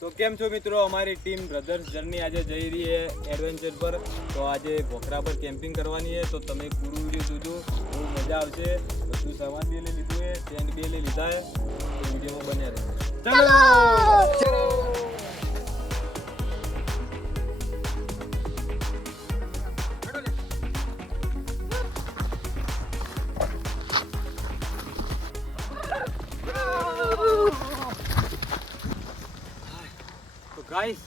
તો કેમ છો મિત્રો, અમારી ટીમ બ્રધર્સ જર્ની આજે જઈ રહી છે એડવેન્ચર પર. તો આજે ભોખરા પર કેમ્પિંગ કરવાની છે. તો તમે પૂરું વિડીયો જોજો, બહુ મજા આવશે. બધું સામાન બી લઈ લીધું છે, ટેન્ટ બી લઈ લીધા છે. તો વિડીયોમાં બન્યા રહે. ચલો. ગાઈસ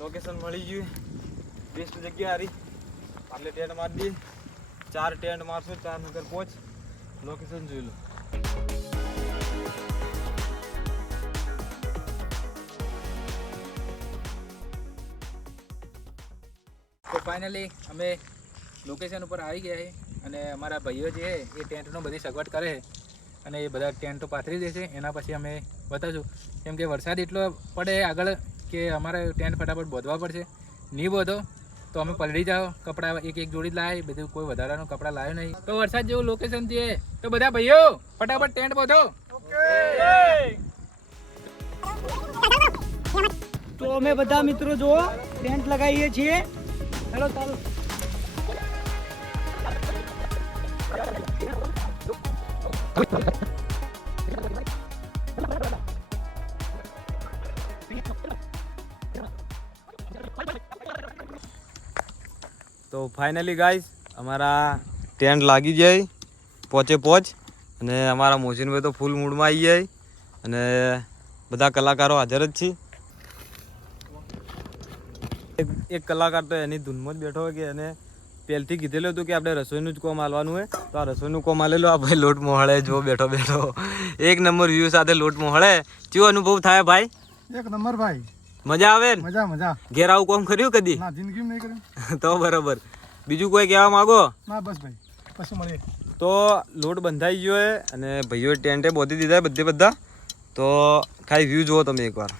લોકેશન મળી ગયું, બેસ્ટ જગ્યા હારી. એટલે ટેન્ટ મારી દઈએ, 4 ટેન્ટ મારશો, 4 નગર પહોંચ. લોકેશન જોઈ લો. તો ફાઇનલી અમે લોકેશન ઉપર આવી ગયા છે અને અમારા ભાઈઓ જે છે એ ટેન્ટનો બધી સગવડ કરે છે અને એ બધા ટેન્ટો પાથરી દેશે. એના પછી અમે બતાવશું, કેમ કે વરસાદ એટલો પડે આગળ કે અમારે ટેન્ટ ફટાફટ બાંધવા પડશે. નહીં બાંધો તો અમે પલળી જાઓ. કપડાં એક જોડી જ લાવે, બધું કોઈ વધારાનું કપડાં લાવ્યો નહીં. તો વરસાદ જેવું લોકેશન છે, તો બધા ભાઈઓ ફટાફટ ટેન્ટ બાંધો. તો અમે બધા મિત્રો જો ટેન્ટ લગાવીએ છીએ. હેલો ચાલો. તો ફાઇનલી ગાઈસ અમારા ટેન્ટ લાગી જાય પહોંચ. અને અમારા મોહસિનભાઈ તો ફૂલ મૂડમાં આવી જાય અને બધા કલાકારો હાજર જ છે. એક કલાકાર તો એની ધૂનમાં જ બેઠો હોય કે એને પહેલથી કીધેલું હતું કે આપણે રસોઈનું જ કોમ હાલવાનું હોય. તો આ રસોઈનું કોમ હાલેલું. આ ભાઈ લોટ મોહળે જો બેઠો 1 નંબર વ્યૂ સાથે લોટ મોહળે. કેવો અનુભવ થાય ભાઈ? 1 નંબર ભાઈ. મજા આવે ને? મજા. ઘેર આવું કોમ કર્યું કદી? ના, જિંદગીમાં નહીં કર્યું. તો બરાબર. બીજું કોઈ કહેવા માંગો? ના બસ ભાઈ, પછી મળીએ. તો લોટ બંધાઈ ગયો છે અને ભાઈઓ ટેન્ટે બોધી દીધા બધા. તો ખાલી વ્યૂ જુઓ તમે એકવાર.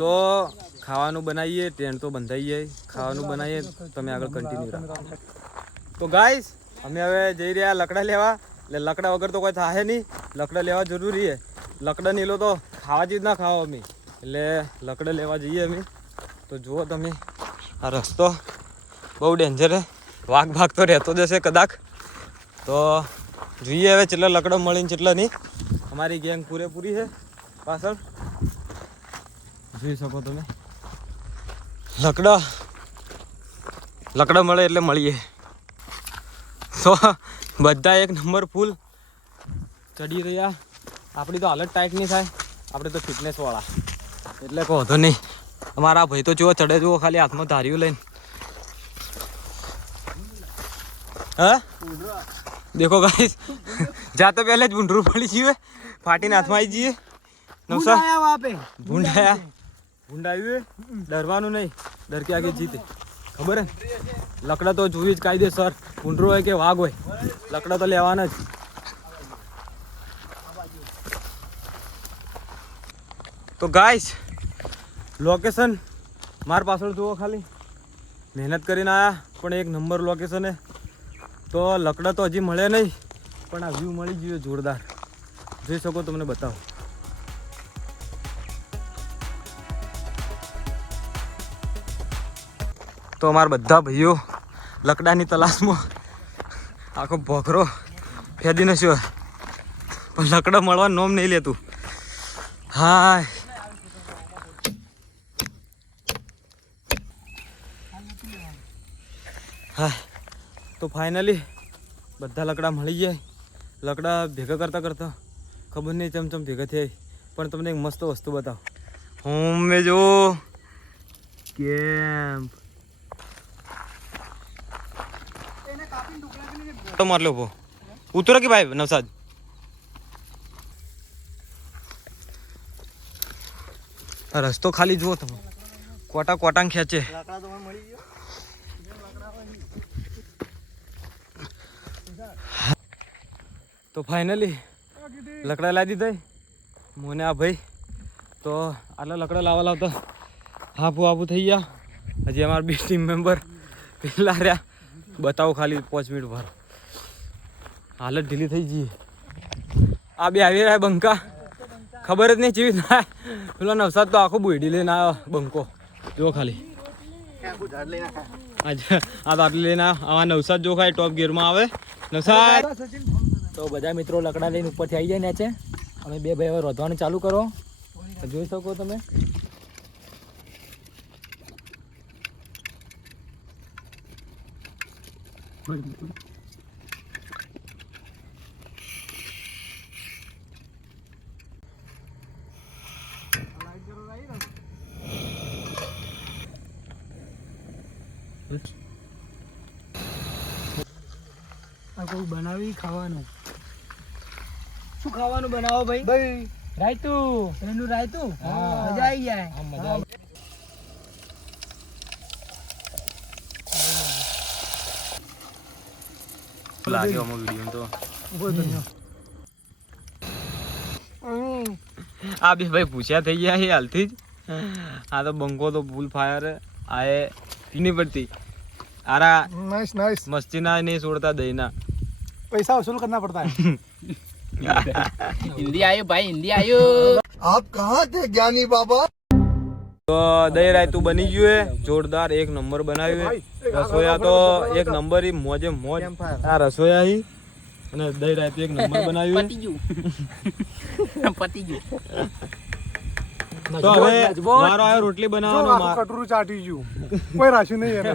તો ખાવાનું બનાવીએ, ટેન્ટ તો બંધાઈ જાય, ખાવાનું બનાવીએ, તમે આગળ કન્ટિન્યુ રાખો. તો ગાઈસ અમે હવે જઈ રહ્યા લકડા લેવા. એટલે લકડા વગર તો કોઈ થાય નહીં, લકડા લેવા જરૂરી છે. લકડા નહીં લો તો ખાવા જ ના ખાઓ અમે. એટલે લકડા લેવા જઈએ અમે. તો જુઓ તમે આ રસ્તો બહુ ડેન્જર છે, વાઘ તો રહેતો જશે કદાચ. તો જોઈએ હવે કેટલા લકડો મળીને કેટલા નહીં. અમારી ગેંગ પૂરેપૂરી છે પાછળ, જોઈ શકો તમે. લકડા મળે એટલે મળીએ. તો બધા 1 નંબર ફૂલ ચડી રહ્યા. આપણી તો હાલત ટાઈટ નહીં થાય, આપણે તો ફિટનેસવાળા, એટલે કહો તો નહીં. અમારા ભાઈ તો જુઓ ચડે, જુઓ ખાલી હાથમાં ધાર્યું લઈને. હા દેખો ગાઈસ, જાતો પહેલે જ ભૂંડરું પડી જઈએ, ફાટીને હાથમાં આવી જઈએ. ભૂંડાયું ડરવાનું નહીં, ડર કે આગે જીતે. ખબર હે? લકડા તો જોઈ જ કાયદેસર, ભૂંડરો હોય કે વાઘ હોય, લકડા તો લેવાના જ. તો ગાઈસ લોકેશન માર પાછળ જુઓ ખાલી. મહેનત કરીને આવ્યા પણ 1 નંબર લોકેશન હે. તો લકડા તો હજી મળે નહીં, પણ આ વ્યૂ મળી ગયો જોરદાર. જોઈ શકો, તમને બતાવો. તો અમારા બધા ભાઈઓ લકડાની તલાશમાં આખો ભોખરો ફેદી નસ્યો, પણ લકડા મળવાનું નોમ નહીં લેતું. હા તો ફાઇનલી બધા લકડા મળી ગયા. લકડા ભેગા કરતા ખબર નહીં ચમચમ ભેગા થયા. પણ તમને એક મસ્ત વસ્તુ બતાવો. હોમે જો કેમ્પ તો માર લો. ઉતરો કે ભાઈ નવસાદ. રસ્તો ખાલી જુઓ તમે, કોટા ખેંચે. તો ફાઇનલી લકડા લાવી દીધા મોને આ ભાઈ. તો આટલા લકડા લાવતા હાફું થઈ ગયા. હજી અમારા 2 ટીમ મેમ્બર પેલા રહ્યા. બતાવો ખાલી 5 મિનિટ ભર. હાલત ઢીલી થઈ ગઈ. આ બે આવી રહ્યા બંકા, ખબર જ નહીં ચીવી થાય. પેલો નવસાદ તો આખો બુઈડી લઈને આવ્યો બંકો, જો ખાલી આ તો આટલી લઈને આવા નવસાદ જો ખાય ટોપ ગિયરમાં આવે નવસાદ. તો બધા મિત્રો લકડા લઈને ઉપરથી આવી જાય ને. અમે બે ભાઈ હવે રોધવાનું ચાલુ કરો, જોઈ શકો તમે. કોઈ બનાવી ખાવાનું. શું ખાવાનું બનાવો ભાઈ? રાયતું. એનું રાયતું મજા આવી જાય. લાગ્યો અમો વિડીયો તો આ બે ભાઈ પૂછ્યા થઈ ગયા છે હાલથી જ. આ તો બંકો તો ફૂલ ફાયર આ એ પીની પડતી આરા नाइस नाइस मस्ती ना नहीं छोड़ता दहीना. पैसा वसूल करना पड़ता है. हिंदी आयो भाई, हिंदी आयो. आप कहाँ थे ज्ञानी बाबा? તો દહીં રાયતું બની ગયું હે જોરદાર, એક નંબર બનાવ્યું હે. રસોયા તો એક નંબર હી, મોજે મોજ. આ રસોયા હી અને દહીં રાયતું એક નંબર બનાવ્યું હે. પતી ગયું. તો હવે મારો આવ્યો રોટલી બનાવવાનો. कटरू चाटी जू कोई राशि नहीं है.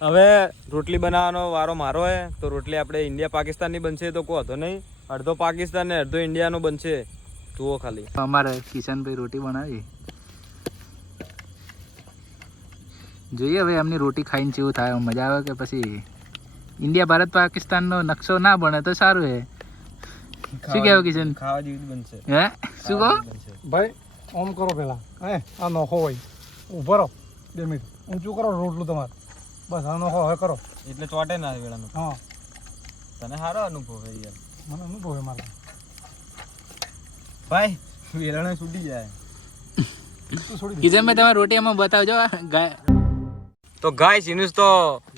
હવે રોટલી બનાવવાનો વારો મારો હે. તો રોટલી આપણે ઇન્ડિયા પાકિસ્તાનની બનશે તો કોઈ હતો નહીં, અડધો પાકિસ્તાન ને અડધો ઇન્ડિયાનો બનશે. જુઓ ખાલી અમારે કિશનભાઈ રોટી બનાવી, જોઈએ હવે એમની રોટી ખાઈને કેવું થાય, મજા આવે કે પછી ઇન્ડિયા ભારત પાકિસ્તાનનો નકશો ના બને તો સારું હે. શું કહેવું કિશન? ખાવા જેવી બનશે. હે શું કહો? भाई ओम करो पहला है आ नोखो भाई ऊपर आओ 2 मिनट ऊंचू करो रोटलू તમારે બસ આ નોખો હવે કરો એટલે ચોટે ના વેળાનો. હા તને સારો અનુભવ હે યાર. મને અનુભવ હે મારા ભાઈ વેળાને છૂટી જાય. કિશનભાઈ તમે રોટી એમાં બતાવજો. તો ગાઈસ ઇનુસ તો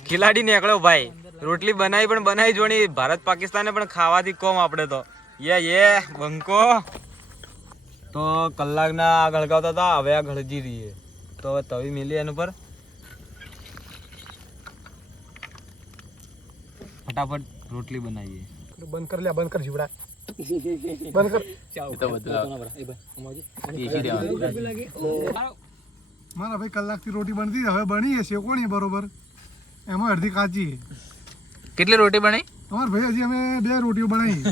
ખિલાડી નીકળ્યો ભાઈ. રોટલી બનાવી પણ બનાવી જોણી, ભારત પાકિસ્તાને પણ ખાવાથી કોમ આપણે તો યે બંકો. તો કલાકના આ ગળગાવતા હતા, હવે આ ગળજી રહીએ. તો હવે તવી મેલી એના પર ફટાફટ રોટલી બનાવીએ. બંધ કર જીવડા બંધ કર. મારા ભાઈ કલાકથી રોટી બનતી હવે બની હશે કોની બરોબર, એમાં અડધી કાચી. કેટલી રોટી બની? અમાર ભાઈ હજી અમે 2 રોટીઓ બનાવી.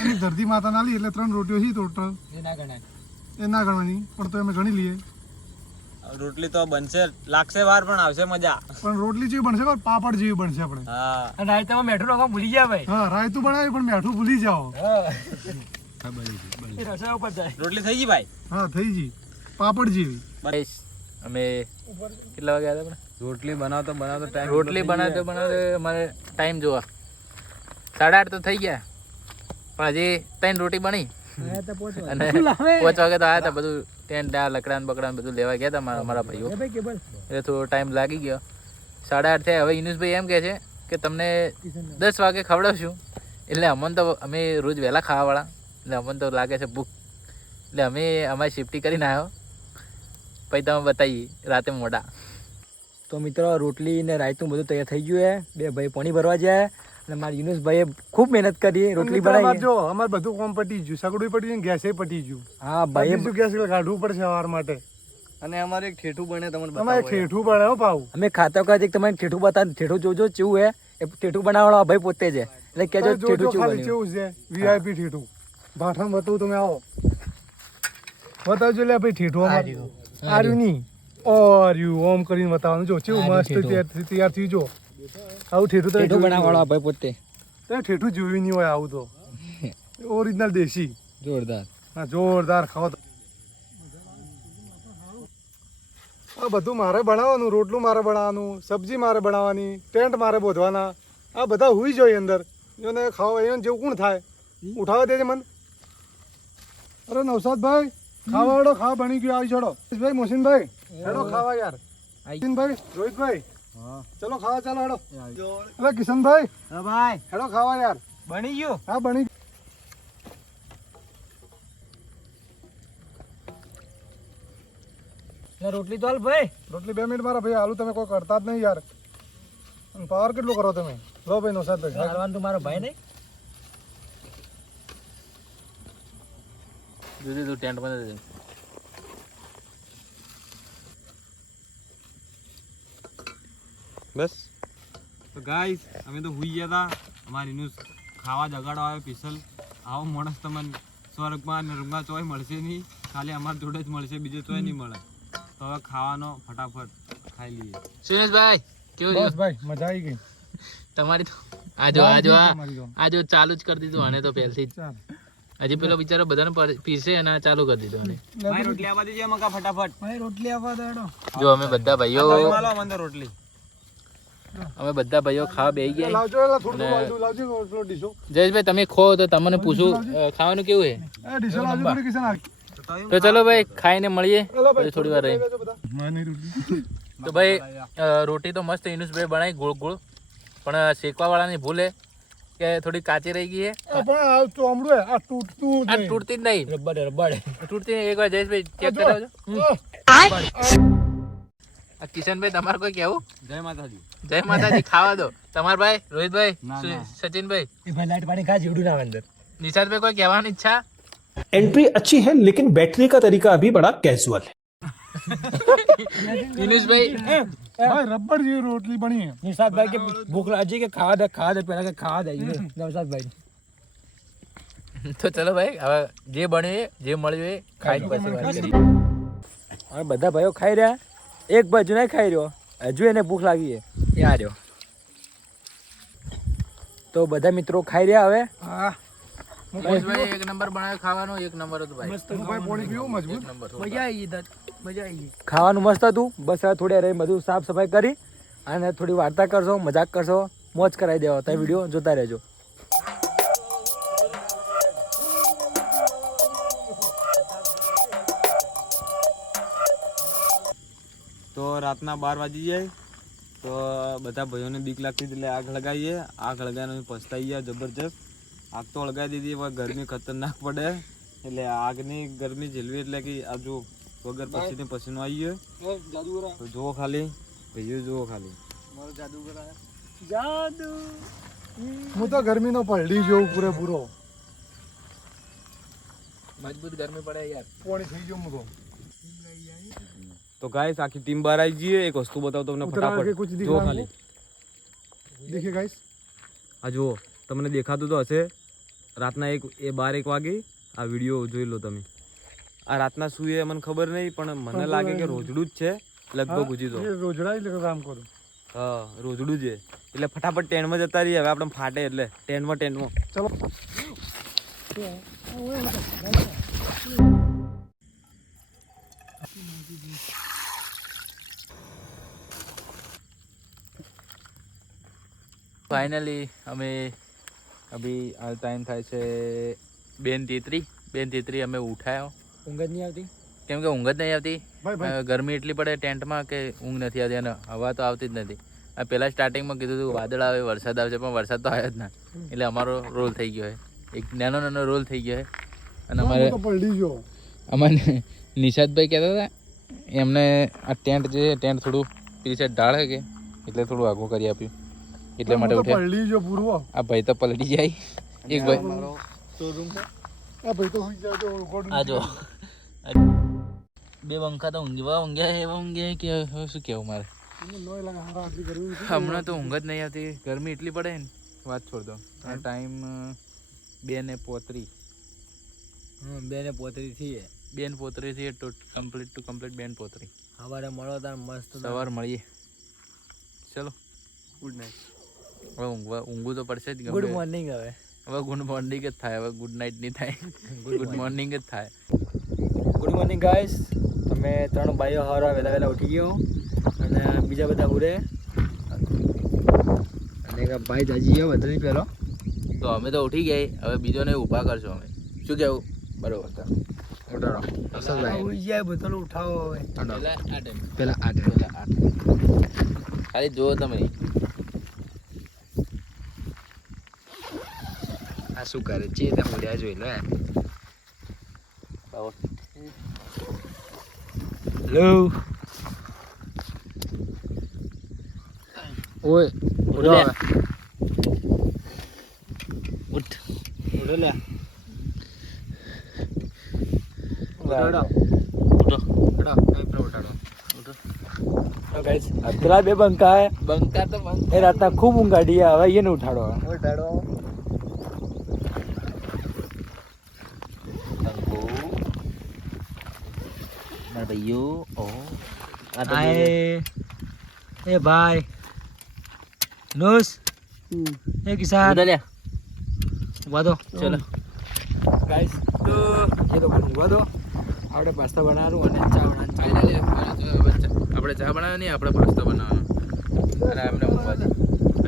એની ધરતી માતા ના લી એટલે 3 રોટીઓ છે ટોટલ. એ ના ગણવાની પણ તો અમે ગણી લઈએ. રોટલી તો બનશે, લાગશે વાર પણ આવશે મજા. પણ રોટલી જેવી બનશે પણ પાપડ જેવી બનશે આપણે. હા રાયતામાં મેઠું નાખવા ભૂલી ગયા ભાઈ. હા રાયતું બનાવી પણ મેઠું ભૂલી જાઓ. રસોઈ ઉપર જાય. રોટલી થઈ ગઈ ભાઈ. હા થઈ ગઈ પાપડ જેવી. અમે કેટલા વાગે આવ્યા હતા? રોટલી બનાવતો ટાઈમ, રોટલી બનાવતો અમારે ટાઈમ જોવા 8:30 તો થઈ ગયા, પણ હજી 3 રોટી બની અને 5 વાગે તો આવ્યા હતા. બધું ટેન્ટ આ લકડા બકડા બધું લેવા ગયા હતા અમારા ભાઈઓ, એટલે થોડો ટાઈમ લાગી ગયો. 8:30 થયા. હવે ઇનુસભાઈ એમ કહે છે કે તમને 10 વાગે ખવડાવશું. એટલે અમને તો અમે રોજ વહેલા ખાવાવાળા, એટલે અમને તો લાગે છે ભૂખ, એટલે અમે અમારી શિફ્ટી કરીને આવ્યો. પછી તમે બતાવીએ રાતે મોડા. તો મિત્રો રોટલી ને રાયતું બધું તૈયાર થઈ ગયું છે. બે ભાઈ પાણી ભરવા જાય અને મારા યુનુસભાઈએ ખૂબ મહેનત કરી રોટલી બનાવી. જો અમારે બધું કોમ પટી ગયું, સગડું પટી ગયું, ગેસે પટી ગયું. હા ભાઈ ગેસ કાઢવું પડશે વાર માટે. અને અમારે એક ઠેઠું બને તમને અમારે ઠેઠું બનાવો પાવ. અમે ખાતા ખાતા તમારે ઠેઠું બતા ઠેઠું જોજો કેવું હે. એ ઠેઠું બનાવવાળો ભાઈ પોતે છે, એટલે કેજો ઠેઠું ખાલી કેવું છે વીઆઈપી ઠેઠું. ભાઠામાં બતાવું તમે આવો બતાવજો. લે ભાઈ ઠેઠું આર્યું નહીં ઓર્યું ઓમ કરીને બતાવવાનું. જો કેવું મસ્ત તૈયાર થયું. જો આવું ઠેઠું તો બનાવવાળો ભાઈ પોતે. ઠેઠું જોયું નહીં હોય આવું તો. ઓરિજિનલ દેશી જોરદાર. હા જોરદાર ખાઓ. આ બધું મારે બનાવવાનું, રોટલું મારે બનાવવાનું, સબ્જી મારે બનાવવાની, ટેન્ટ મારે બોધવાના. આ બધા હુઈ જોઈએ અંદર. એને ખાવા એને જેવું કોણ થાય ઉઠાવા દેજે મન. અરે નવસાદભાઈ ખાવા વાળો ખાવા બની ગયો આવી ચડો. ભાઈ મોહસિનભાઈ હેડો ખાવા યાર. મોહસિનભાઈ રોહિતભાઈ ચલો ખાવા ચાલો હેડો. અરે કિશનભાઈ હા ભાઈ હેડો ખાવા યાર. બની ગયું. હા બની રોટલી તો હાલ ભાઈ. રોટલી 2 મિનિટ મારા ભાઈ. આલુ તમે કોઈ કરતા જ નહીં યાર. અને પાવર કેટલો કરો તમે? લો ભાઈ નોસાદ ભાઈ. હારવાનું તો મારો ભાઈ નહીં. જોજે તું ટેન્ટ માં જજે. બસ તો ગાઈસ અમે તો હુઈ ગયા હતા. અમારી ન્યૂઝ ખાવા જગાડો આવ્યો સ્પેશિયલ. આવો માણસ તમને સ્વર્ગમાં નર્મદા ચોય મળશે નહીં, ખાલી અમારા જોડે જ મળશે, બીજે ચોય નહીં મળે. તો હવે ખાવાનો ફટાફટ ખાઈ લઈએ. સુરેશભાઈ કેવું બસ રહ્યું ભાઈ મજા આવી ગઈ. તમારી તો આજો ચાલુ જ કરી દીધું આને તો પહેલથી જ. ચાલ હજી પેલો બિચારો બધાને પીસે અને આ ચાલુ કરી દીધું આને. ભાઈ રોટલી આપવા દેજે મકા ફટાફટ. ભાઈ રોટલી આપવા દો હેડો. જો અમે બધા ભાઈઓ માલો મને તો રોટલી. ખાવા બેસી ગયા. લાવજો એલા થોડું વાળું લાવજો પેલો ડીશો. જયેશભાઈ તમે ખો તો તમને પૂછું ખાવાનું કેવું છે? એ ડીશો લાવજો થોડી કિશન આ. તો ચલો ભાઈ ખાઈને મળીએ એલા ભાઈ પછી થોડી વાર રહી. બેજો બધા. માની રોટલી. તો ભાઈ રોટી તો મસ્ત ઇનુસભાઈ બનાવી ગોળ ગોળ, પણ શેકવા વાળાની ભૂલ છે કે થોડી કાચી રહી ગઈ છે. આ પણ આ ચોમડું હે આ તૂટતું આ નહીં. તૂટતી જ નહીં. રબડ તૂટતી નહીં. એકવાર જયેશભાઈ ચેક કરાવજો. આ કિશનભાઈ તમારે કોઈ કેવું? જય માતાજી. જય માતાજી. ખાવા દો. તમારા ભાઈ રોહિતભાઈ, ના, ના. સચિનભાઈ, એ ભાઈ લાઈટ પાણી ખા જીવડું ના અંદર. નિશાદભાઈ કોઈ કહેવાની ઈચ્છા? एंट्री अच्छी है लेकिन बैठने का तरीका अभी बड़ा कैजुअल है. ઇનુસભાઈ ભાઈ રબર જેવી રોટલી બની હે. નિશાદભાઈ કે ભૂખ લાગી કે ખાવા દે પેલા કે ખાવા દે નવસાદભાઈ. તો ચલો ભાઈ હવે જે બન્યું એ જે મળ્યું એ ખાઈને પછી વાત કરીએ. હવે બધા ભાઈઓ ખાઈ રહ્યા. એક બાજુ નહીં ખાઈ રહ્યો, હજુ એને ભૂખ લાગી છે. એ આ રહ્યો. તો બધા મિત્રો ખાઈ રહ્યા હવે. હા મહેશભાઈ એક નંબર બનાવ્યો ખાવાનું. એક નંબર હતું ભાઈ. હું ભાઈ પાણી પીવું મજબૂત. એક નંબર. મજા આવી ગઈ. ખાવાનું મસ્ત હતું. બસ હવે થોડી રહી બધું સાફ સફાઈ કરી અને થોડી વાર્તા કરશો, મજાક કરશો, મોજ કરાવી દેવા. તો વિડીયો જોતા રહેજો. તો રાતના 12 વાગી જાય તો બધા ભાઈઓને બીક લાગતી હતી એટલે આગ લગાવીએ. આગ લગાવીને પછતાઈ ગયા જબરજસ્ત. આગ તો લગાવી દીધી પણ ગરમી ખતરનાક પડે એટલે આગની ગરમી ઝીલવી એટલે કે આ જો વગર પસીનો આવી ગયો. તો જુઓ ખાલી ભાઈઓ, જુઓ ખાલી જાદુ. હું તો ગરમીનો પલડી જોઉં પૂરેપૂરો. મજબૂત ગરમી પડે યાર. પાણી થઈ ગયું હું તો. તો ગાઈસ આખી ટીમ બહાર આવી જઈએ. એક વસ્તુ બતાવું તમને ઉતરા કે કુછ ફટાફટ. દિખા જુઓ हमको? ખાલી देखिए गाइस આ જુઓ, તમને દેખાતું તો હશે. રાતના 1 વાગે આ વિડીયો જોઈ લો તમે. આ રાતના શું એ મને ખબર નહીં પણ મને લાગે કે રોજડું જ છે લગભગ. ઉજી તો ये रोजड़ा ही लगा काम करो. હા રોજડું છે એટલે ફટાફટ ટેન્ટમાં જતા રહીએ. હવે આપણે ફાટે એટલે ટેન્ટમાં चलो ફાઇનલી અમે અભી આ ટાઈમ થાય છે 2:33 અમે ઉઠાયો. ઊંઘ જ નહીં આવતી. કેમ કે ઊંઘ જ નહીં આવતી. ભાઈ ગરમી એટલી પડે ટેન્ટમાં કે ઊંઘ નથી આવતી અને હવા તો આવતી જ નથી. આ પહેલાં સ્ટાર્ટિંગમાં કીધું હતું વાદળ આવે, વરસાદ આવશે, પણ વરસાદ તો આવ્યો જ ના. એટલે અમારો રોલ થઈ ગયો છે. એક નાનો રોલ થઈ ગયો છે. અને અમારે तो पलड़ी जो અમારે નિશાદભાઈ કહેતા હતા એમને આ ટેન્ટ જે ટેન્ટ થોડું પેલી સાઈડ ઢાળ કે એટલે થોડું આગું કરી આપ્યું. એટલા માટે तो ઉઠ્યા. पलड़ी जो पूर्व આ ભાઈ તો પલટી જાય. એક ભાઈ आ भाई तो हुई जाए तो रिकॉर्ड આ જો બે પંખા તો ઊંઘ્યા કે હવે શું કહેવું મારે. नोय लगा हमारा आदमी गर्मी में હમણાં તો ઊંઘ જ નહીં આવતી. ગરમી એટલી પડે ને વાત છોડ દો. આ ટાઈમ 2:35. 2:35 થી 2:35 થી કમ્પ્લીટ ટુ કમ્પ્લીટ 2:35. સવારે મળો તાર મસ્ત. સવાર મળીએ. ચલો ગુડ નાઇટ. હવે ઊંઘવું તો પડશે જ. ગુડ ગમે મોર્નિંગ. હવે ગુડ મોર્નિંગ જ થાય. હવે ગુડ નાઇટ નહીં થાય. ગુડ મોર્નિંગ જ થાય. Good morning guys. તમે 3 ભાઈઓ સવારે વહેલા ઉઠી ગયો અને બીજા બધા ઉરે અને એક ભાઈ જાજી ગયો બધાની પહેલો. તો અમે તો ઉઠી ગયા. હવે બીજોને ઊભા કરશું અમે. શું કહેવું? બરોબર તો ઉઠાડો. ઉઈ જાય બધાને ઉઠાવો હવે. પેલા આ ખાલી જુઓ તમે. આ શું કરે છે તે બોલ્યા જોઈ લો હેલો ઓય ઉઠો ઉઠ ઉઠો લે ઉઠાડો ઉઠો ઉઠાડો તો ગાઈસ અતરા બે બંકા હે બંકા તો બંકા એ રાતના ખૂબ ઊંઘ કાઢી હવે એને ઉઠાડો મારા ભાઈઓ ઓ એ ભાઈ નુસ એ કિસાન વાદો ચલો ગાઈસ તો એ તો વાદો આપણે પાસ્તા બનાવવાનું અને ચા બનાવવાની આપણે ચા બનાવવાની આપણે પાસ્તા બનાવવાનો અને એમને ઊંઘવા દે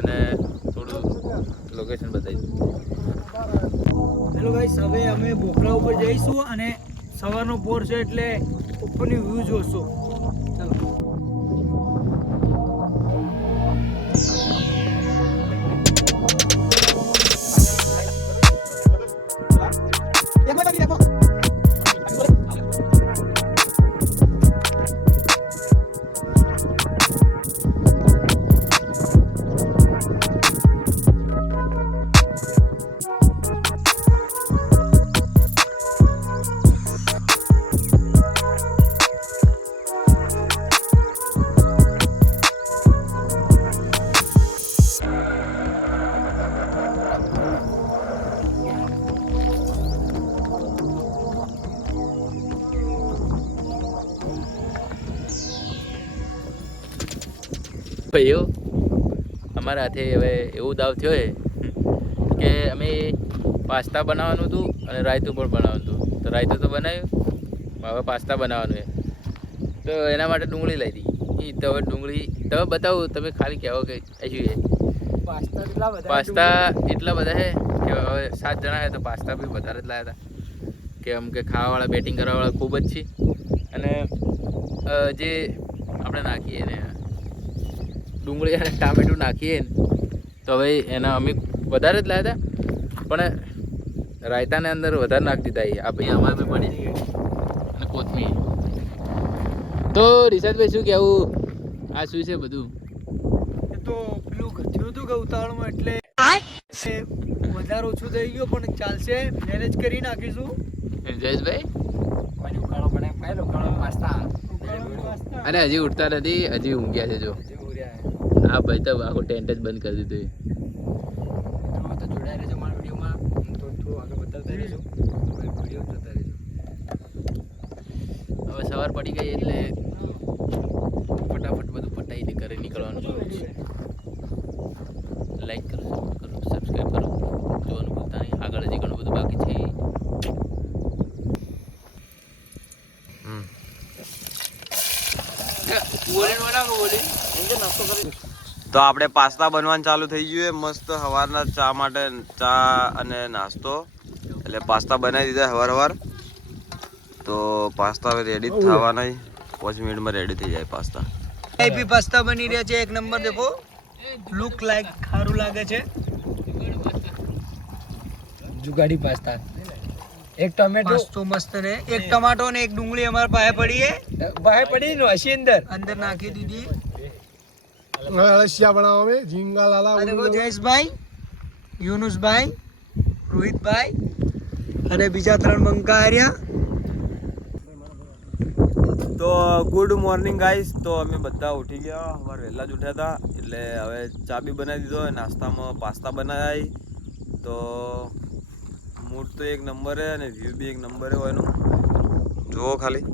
અને થોડું લોકેશન બતાવી હેલો ગાઈસ હવે અમે બોખરા ઉપર જઈશું અને સવારનો પોર છે એટલે ઉપરની વ્યૂ જોશું ચાલો ભાઈઓ અમારા હાથે હવે એવું દાવ થયો છે કે અમે પાસ્તા બનાવવાનું હતું અને રાયતું પણ બનાવવાનું હતું તો રાયતું તો બનાવ્યું હવે પાસ્તા બનાવવાનું છે તો એના માટે ડુંગળી લઈ દીધી તો હવે ડુંગળી તમે બતાવો તમે ખાલી કહેવો કે શું છે પાસ્તા એટલા બધા છે કે હવે 7 જણા છે તો પાસ્તા બી વધારે જ લાવ્યા હતા કે આમ કે ખાવાવાળા બેટિંગ કરવાવાળા ખૂબ જ છે અને જે આપણે નાખીએ ને ડુંગળી અને ટામેટું નાખીએ ને તો હવે એના અમે વધારે જ લાવ્યા હતા પણ રાયતાને અંદર વધારે નાખી દીધા આ ભાઈ અમારે બી પડી ગઈ અને કોથમીર તો રિશાદભાઈ શું કહેવું આ શું છે બધું એ તો પેલું થયું હતું કે ઉતાવળમાં એટલે વધારે ઓછું થઈ ગયું પણ ચાલશે મેનેજ કરી નાખીશું જયેશભાઈ ઉકાળો બને પહેલો ઉકાળો પાસ્તા અરે હજી ઉઠતા નથી હજી ઊંઘ્યા છે જો આ ભાઈ તો આખું ટેન્ટ જ બંધ કરી દીધું તો જોડાઈ રહેજો મારા વિડીયોમાં થોડું આગળ બતાવતા રહીશું વિડીયો જોતા રહેજો હવે સવાર પડી ગઈ એટલે ફટાફટ બધું પટાઈને ઘરે નીકળવાનું છે લાઈક કરો સબસ્ક્રાઈબ કરો જોવાનું ભૂલતા નહીં આગળ હજી ઘણું બધું બાકી છે તો આપણે પાસ્તા બનવાનું ચાલુ થઈ ગયું મસ્ત સવારના ચા માટે ચા અને નાસ્તો એટલે પાસ્તા બનાવી દીધા સવાર તો પાસ્તા હવે રેડી થવાના 5 મિનિટમાં રેડી થઈ જાય પાસ્તા આઈપી પાસ્તા બની રહ્યા છે એક નંબર દેખો લુક લાઈક ખારું લાગે છે જુગાડી પાસ્તા એક ટમેટો પાસ્તો મસ્ત ને એક ટમાટો ને એક ડુંગળી અમારા પાસે પડી છે પાસે પડી નો હસી અંદર નાખી દીધી અળસિયા બનાવો અમે ઝીંગા લાલા અને વો જયેશભાઈ યુનુસભાઈ રોહિતભાઈ અને બીજા 3 બંકા આર્યા તો ગુડ મોર્નિંગ ગાઈસ તો અમે બધા ઉઠી ગયા સવારે વહેલા જ ઉઠ્યા હતા એટલે હવે ચા બી બનાવી દીધો નાસ્તામાં પાસ્તા બનાવી તો મૂડ તો એક નંબર હે અને વ્યૂ બી એક નંબર હે એનું જુઓ ખાલી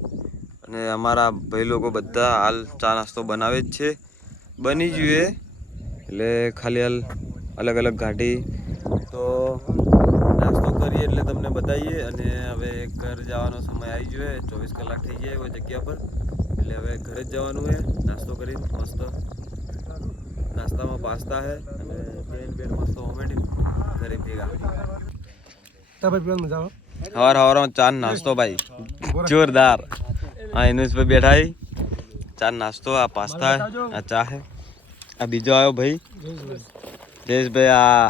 અને અમારા ભાઈ લોકો બધા હાલ ચા નાસ્તો બનાવે જ છે બની જોઈએ એટલે ખાલી હાલ અલગ અલગ ઘાટી તો નાસ્તો કરીએ એટલે તમને બતાવીએ અને હવે ઘર જવાનો સમય આવી ગયો 24 કલાક થઈ ગયા એ જગ્યા પર એટલે હવે ઘરે જ જવાનું છે નાસ્તો કરી મસ્ત નાસ્તામાં પાસ્તા છે અને પેન મસ્ત ઓમેટી ઘરે ભેગા તા ભાઈ પીવાનું મજા આવે સવારમાં ચા નાસ્તો ભાઈ જોરદાર હા એનું પર બેઠા ચા નાસ્તો આ પાસ્તા આ ચા હે આ બીજો આવ્યો ભાઈ જયેશભાઈ આ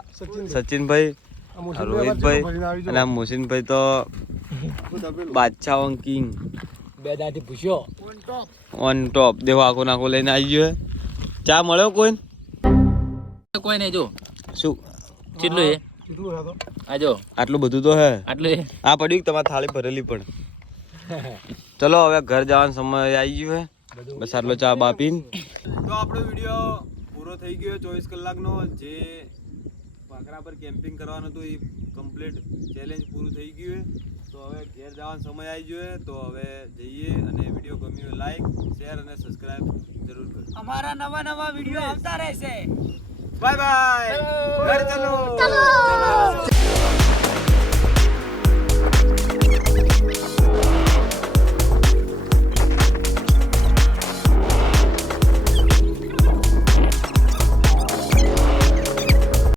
સચિનભાઈ આ રોહિતભાઈ અને આ મોહસિનભાઈ તો બાદશાહ કિંગ બે દાઢી પૂછ્યો ઓન ટોપ દેવો આખો નાખો લઈને આવી ગયો હે. ચા મળ્યો કોઈ કોઈ નહીં જો શું કેટલું એ આ જો આટલું બધું તો હે આટલું એ આ પડ્યું કે તમારી થાળી ભરેલી પણ ચલો હવે ઘર જવાનો સમય આવી ગયો હે બસ આટલો ચા બા પીને તો આપણો વિડીયો પૂરો થઈ ગયો 24 કલાકનો જે ભાખરા પર કેમ્પિંગ કરવાનું હતું એ કમ્પ્લીટ ચેલેન્જ પૂરું થઈ ગયું છે તો હવે ઘેર જવાનો સમય આવી ગયો છે તો હવે જઈએ અને વિડીયો ગમ્યો લાઈક શેર અને સબસ્ક્રાઇબ જરૂર કરજો અમારા નવા વિડીયો આવતા રહેશે બાય બાય ઘર ચલો